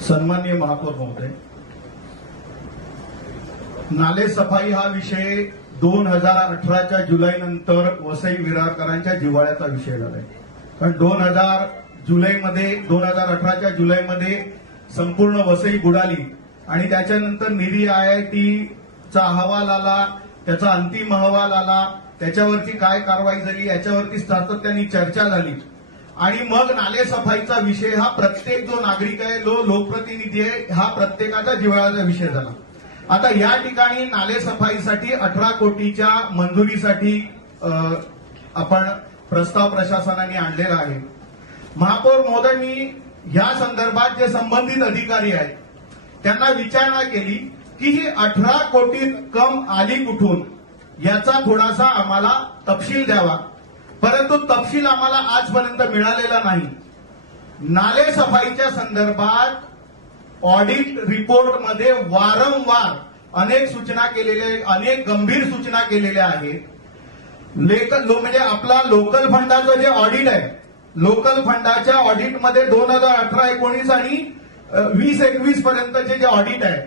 सन्माननीय महापौर महोदय, नाले सफाई हा विषय 2018च्या जुलै नंतर वसई विरारकरांच्या जिव्हाळ्याचा विषय झालाय. कारण 2018च्या जुलैमध्ये संपूर्ण वसई बुडाली आणि त्याच्यानंतर निरी IITचा अहवाल आला, त्याचा अंतिम अहवाल आला, त्याच्यावरती काय कारवाई झाली याच्यावरती सातत्याने चर्चा झाली आणि मग नाले सफाईचा विषय हा प्रत्येक जो नागरिक आहे, लोकप्रतिनिधी आहे, हा प्रत्येकाचा जिव्हाळ्याचा विषय झाला. आता या ठिकाणी नाले सफाईसाठी 18 कोटीच्या मंजुरीसाठी आपण प्रस्ताव प्रशासनाने आणलेला आहे. महापौर महोदय, मी या संदर्भात जे संबंधित अधिकारी आहेत त्यांना विचारणा केली की ही 18 कोटी रक्कम आली कुठून, याचा थोडासा आम्हाला तपशील द्यावा, परंतु तपशील आम्हाला आजपर्यंत मिळालेला नाही. नाले सफाईच्या संदर्भात ऑडिट रिपोर्टमध्ये वारंवार अनेक सूचना केलेल्या, अनेक गंभीर सूचना केलेल्या आहेत. म्हणजे आपला लोकल फंडाचं जे ऑडिट आहे, लोकल फंडाच्या ऑडिटमध्ये 2018-19 आणि 20-21 पर्यंतचे जे ऑडिट आहे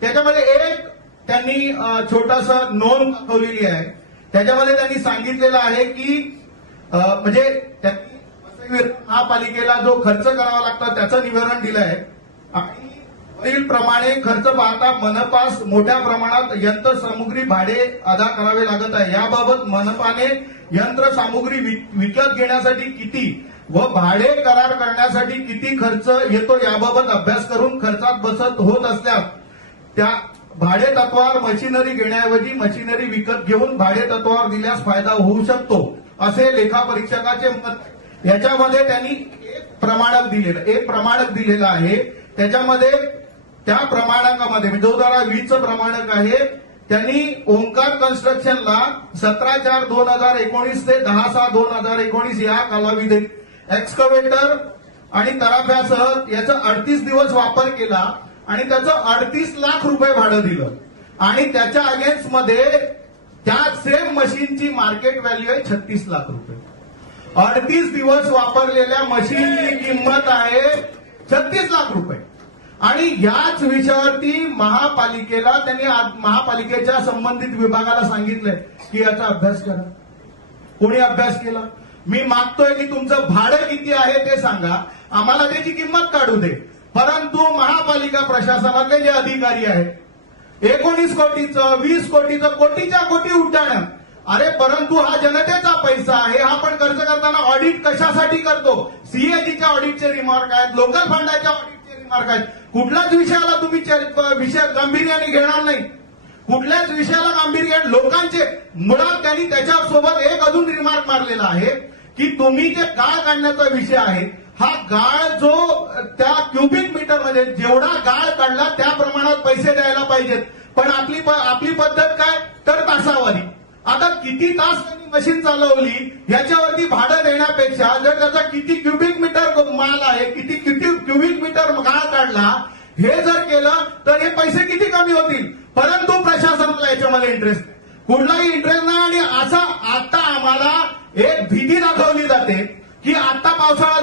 त्याच्यामध्ये एक त्यांनी छोटासा नोंद दाखवलेली आहे. त्याच्यामध्ये त्यांनी सांगितलेलं आहे की म्हणजे त्यांनी महापालिकेला जो खर्च करावा लागतो त्याचं विवरण दिलं आहे आणि वरीलप्रमाणे खर्च पाहता मनपास मोठ्या प्रमाणात यंत्रसामुग्री भाडे अदा करावे लागत आहे. याबाबत मनपाने यंत्रसामुग्री विकत घेण्यासाठी किती व भाडे करार करण्यासाठी किती खर्च येतो याबाबत अभ्यास करून खर्चात बचत होत असल्यास त्या भाडे तत्वावर मशिनरी घेण्याऐवजी मशिनरी विकत घेऊन भाडे तत्वावर दिल्यास फायदा होऊ शकतो असे लेखापरीक्षकाचे मत. याच्यामध्ये त्यांनी एक प्रमाणक दिलेलं आहे. त्याच्यामध्ये त्या प्रमाणकामध्ये 2020चं प्रमाणक आहे. त्यांनी ओंकार कन्स्ट्रक्शनला 17/4/2019 ते 10/6/2019 या कालावधीत एक्स्कवेटर आणि तराफ्यासह याचा 38 दिवस वापर केला आणि त्याचं 38 लाख रुपये भाडं दिलं आणि त्याच्या अगेन्स्ट मध्ये त्या सेम मशीनची मार्केट व्हॅल्यू आहे 36 लाख रुपये. 38 दिवस वापरलेल्या मशीनची किंमत आहे 36 लाख रुपये. आणि याच विषयावरती महापालिकेला त्यांनी महापालिकेच्या संबंधित विभागाला सांगितलंय की याचा अभ्यास करा. कोणी अभ्यास केला? मी मागतोय की तुमचं भाडं किती आहे ते सांगा, आम्हाला त्याची किंमत काढू दे. परंतु महापालिका प्रशासनातले जे अधिकारी आहेत 19 कोटीचं 20 कोटीचं कोटीच्या कोटी उड्डाणं. अरे परंतु हा जनतेचा पैसा आहे, हा आपण खर्च करताना ऑडिट कशासाठी करतो? सीएजीच्या ऑडिटचे रिमार्क आहेत, लोकल फंडाच्या ऑडिटचे रिमार्क आहेत. कुठल्याच विषयाला तुम्ही विषय गांभीर्याने घेणार नाही, कुठल्याच विषयाला गांभीर्य. लोकांचे मुळात त्यांनी त्याच्यासोबत एक अजून रिमार्क मारलेला आहे की तुम्ही जे गाळ काढण्याचा विषय आहे, हा गाळ जो त्या क्युबिक मीटरमध्ये जेवढा गाळ काढला त्या प्रमाणात पैसे द्यायला पाहिजेत. पण आपली पद्धत काय तर तासावारी. आता किती तास त्यांनी मशीन चालवली याच्यावरती भाडं देण्यापेक्षा जर त्याचा किती क्युबिक मीटर माल आहे, किती क्युबिक मीटर गाळ काढला हे जर केलं तर हे पैसे किती कमी होतील. परंतु प्रशासनाला याच्यामध्ये इंटरेस्ट नाही, कुठलाही इंटरेस्ट नाही. आणि असा आता आम्हाला एक भीती दाखवली जाते की आता पावसाळा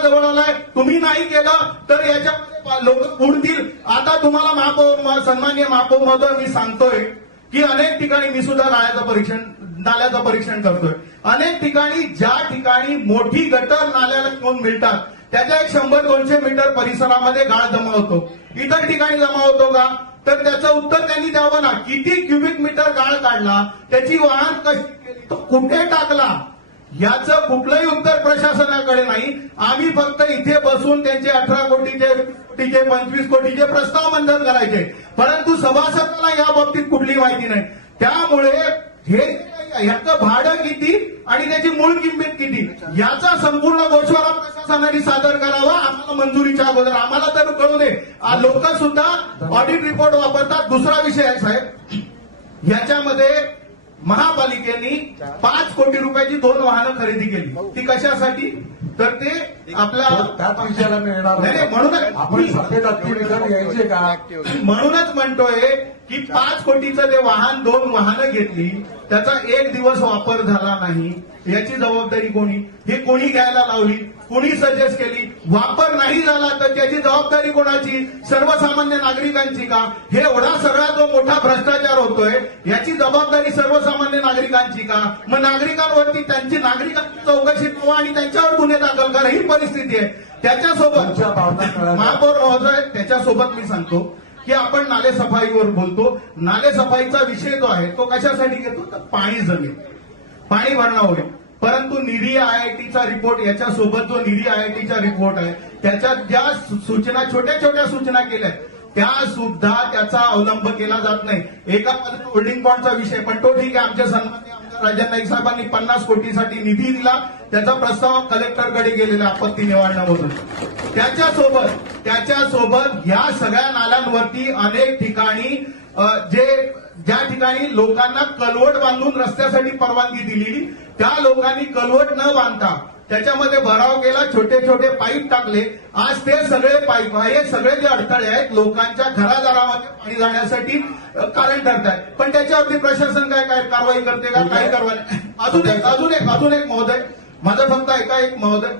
जवळ आलाय, तुम्ही नाही केलं तर याच्यामध्ये लोक बुडतील. आता तुम्हाला सन्माननीय महापौर महोदय, मी सांगतोय की अनेक ठिकाणी मी सुद्धा नाल्याचं परीक्षण करतोय. अनेक ठिकाणी ज्या ठिकाणी मोठी गटर नाल्याला घेऊन मिळतात त्याच्या एक 100-200 मीटर परिसरामध्ये गाळ जमा होतो. इतर ठिकाणी जमा होतो का? तर त्याचं उत्तर त्यांनी द्यावं ना. किती क्युबिक मीटर गाळ काढला, त्याची वाहन कशी केली, तो कुठे टाकला, याचं कुठलंही उत्तर प्रशासनाकडे नाही. आम्ही फक्त इथे बसून त्यांचे 18 कोटीचे 25 कोटीचे प्रस्ताव मंजूर करायचे, परंतु सभासदाला या बाबतीत कुठली माहिती नाही. त्यामुळे हे ह्याचं भाडं किती आणि त्याची मूळ किंमत किती याचा संपूर्ण गोषवारा प्रशासनाने सादर करावा आम्हाला मंजुरीच्या अगोदर. आम्हाला तर कळू दे. लोक सुद्धा ऑडिट रिपोर्ट वापरतात. दुसरा विषय आहे साहेब, याच्यामध्ये महापालिकेने 5 कोटी रुपयाची 2 वाहनं खरेदी केली. ती कशासाठी? तर ते आपल्या त्याच विषयाला मिळणार म्हणूनच आपण सभेत यायचे का? म्हणूनच म्हणतोय की 5 कोटीचं ते वाहन 2 वाहनं घेतली, त्याचा 1 दिवस वापर झाला नाही, याची जबाबदारी कोणी? हे कोणी घ्यायला लावली? कोणी सजेस्ट केली? वापर नाही झाला तर त्याची जबाबदारी कोणाची? सर्वसामान्य नागरिकांची का? हे एवढा सगळा जो मोठा भ्रष्टाचार होतोय याची जबाबदारी सर्वसामान्य नागरिकांची का? मग नागरिकांवरती त्यांची नागरिकांची चौकशी व्हावी आणि त्यांच्यावर गुन्हे दाखल करा, ही परिस्थिती आहे. त्याच्यासोबत महापौर महोदय, त्याच्यासोबत मी सांगतो की आपण नाले सफाईवर बोलतो. नाले सफाईचा विषय जो आहे तो कशासाठी घेतो? तर पाणी जमेल, पाणी भरणा होईल. परंतु निरी आयआयटीचा रिपोर्ट, याच्यासोबत जो निरी आयआयटीचा रिपोर्ट आहे त्याच्यात ज्या सूचना, छोट्या छोट्या सूचना केल्या त्या सुद्धा त्याचा अवलंब केला जात नाही. एका बाजूला होल्डिंग बॉन्डचा विषय, पण तो ठीक आहे. आमच्या सन्माननीय आमदार राजा नाईक साहेबांनी 50 कोटीसाठी निधी दिला, त्याचा प्रस्ताव कलेक्टरकडे गेलेला आपत्ती निवारणामधून. त्याच्यासोबत ह्या सगळ्या नाल्यांवरती अनेक ठिकाणी ज्या ठिकाणी लोकांना कलवट बांधून रस्त्यासाठी परवानगी दिली, त्या लोकांनी कलवट न बांधता त्याच्यामध्ये भराव केला, छोटे छोटे पाईप टाकले. आज ते सगळे पाईप, हे सगळे जे अडथळे आहेत लोकांच्या घरादारामध्ये पाणी जाण्यासाठी कारण ठरत आहे. पण त्याच्यावरती प्रशासन काय कारवाई करते का? काही कारवाई. अजून एक महोदय, माझं फक्त एक महोदय,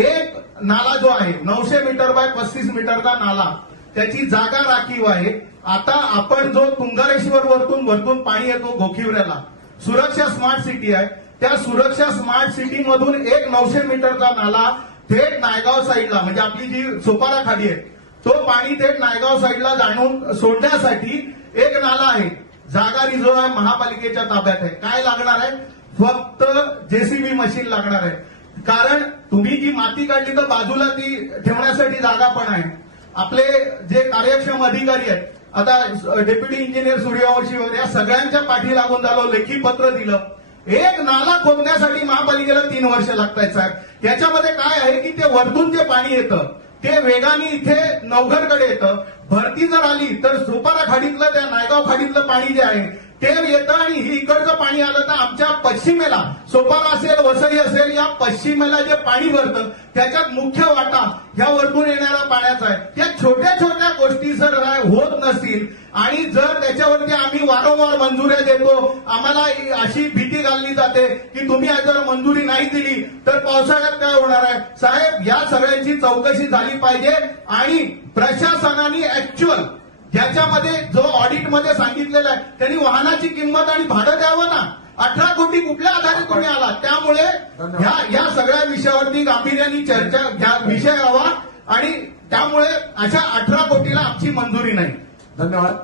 एक नाला जो आहे 900 मीटर बाय 35 मीटरचा नाला, त्याची जागा राखीव आहे. आता आपण जो तुंगारेश्वर वरतून पाणी येतो गोखिवऱ्याला, सुरक्षा स्मार्ट सिटी आहे, त्या सुरक्षा स्मार्ट सिटी मधून एक 900 मीटरचा नाला थेट नायगाव साईडला, म्हणजे आपली जी सोपारा खाडी आहे, तो पाणी थेट नायगाव साईडला जाणून सोडण्यासाठी एक नाला आहे. जागा रिझर्व आहे, महापालिकेच्या ताब्यात आहे. काय लागणार आहे? फक्त जेसीबी मशीन लागणार आहे. कारण तुम्ही जी माती काढली तर बाजूला ती ठेवण्यासाठी जागा पण आहे. आपले जे कार्यक्षम अधिकारी आहेत, आता डेप्युटी इंजिनियर सूर्यवंशी वगैरे, या सगळ्यांच्या पाठी लागून झालो, लेखी पत्र दिलं. एक नाला खोदण्यासाठी महापालिकेला 3 वर्ष लागतायत साहेब. त्याच्यामध्ये काय आहे की ते वरतून जे पाणी येतं ते वेगाने इथे नवघरकडे येतं. भरती जर आली तर सोपारा खाडीतलं, त्या नायगाव खाडीतलं पाणी जे आहे ते येतं आणि ही इकडचं पाणी आलं तर आमच्या पश्चिमेला, सोपारा असेल, वसई असेल, या पश्चिमेला जे पाणी भरतं त्याच्यात मुख्य वाटा ह्या वरतून येणाऱ्या पाण्याचा आहे. या छोट्या छोट्या गोष्टी जर होत नसतील आणि जर त्याच्यावरती आम्ही वारंवार मंजुऱ्या देतो, आम्हाला अशी भीती घालली जाते की तुम्ही जर मंजुरी नाही दिली तर पावसाळ्यात काय होणार आहे. साहेब, या सगळ्यांची चौकशी झाली पाहिजे आणि प्रशासनाने ऍक्च्युअल ज्याच्यामध्ये जो ऑडिटमध्ये सांगितलेलं आहे त्यांनी वाहनाची किंमत आणि भाडं द्यावं ना. 18 कोटी कुठल्या आधारे तुम्ही आला? त्यामुळे या सगळ्या विषयावरती गांभीर्याने चर्चा विषय हवा आणि त्यामुळे अशा 18 कोटीला आमची मंजुरी नाही. धन्यवाद.